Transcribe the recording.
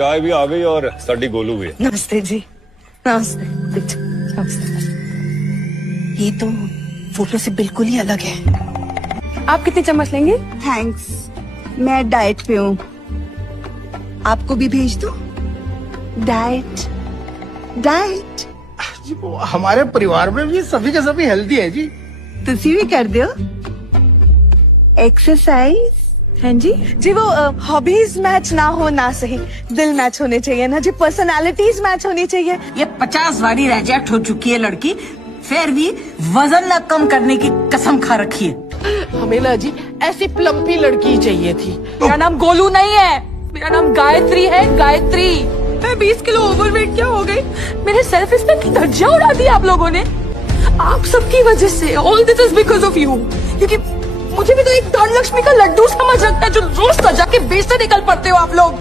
चाय भी आ गई और साडी गोलू भी। नमस्ते जी। नमस्ते। नमस्ते। ये तो फोटो से बिल्कुल ही अलग है। आप कितनी चम्मच लेंगे? थैंक्स, मैं डाइट पे हूँ। आपको भी भेज दो? डाइट डाइट हमारे परिवार में भी सभी के सभी हेल्दी है जी। तुसी भी कर दो एक्सरसाइज। हाँ जी जी वो हॉबीज मैच ना हो ना सही, दिल मैच होने चाहिए ना जी, पर्सनालिटीज मैच होनी चाहिए। ये 50 बारी रिजेक्ट हो चुकी है लड़की, फिर भी वजन न कम करने की कसम खा रखी है। हमें ना जी ऐसी प्लम्पी लड़की चाहिए थी। मेरा नाम गोलू नहीं है, मेरा नाम गायत्री है, गायत्री। मैं 20 किलो ओवरवेट क्या हो गई। मेरे सेल्फ रिस्पेक्ट की धज्जियां उड़ा दी आप लोगों ने, आप सबकी वजह से। All this is because of you. क्योंकि मुझे भी तो एक धन लक्ष्मी का लड्डू समझ रखता है जो रोज सजा के बेचते निकल पड़ते हो आप लोग।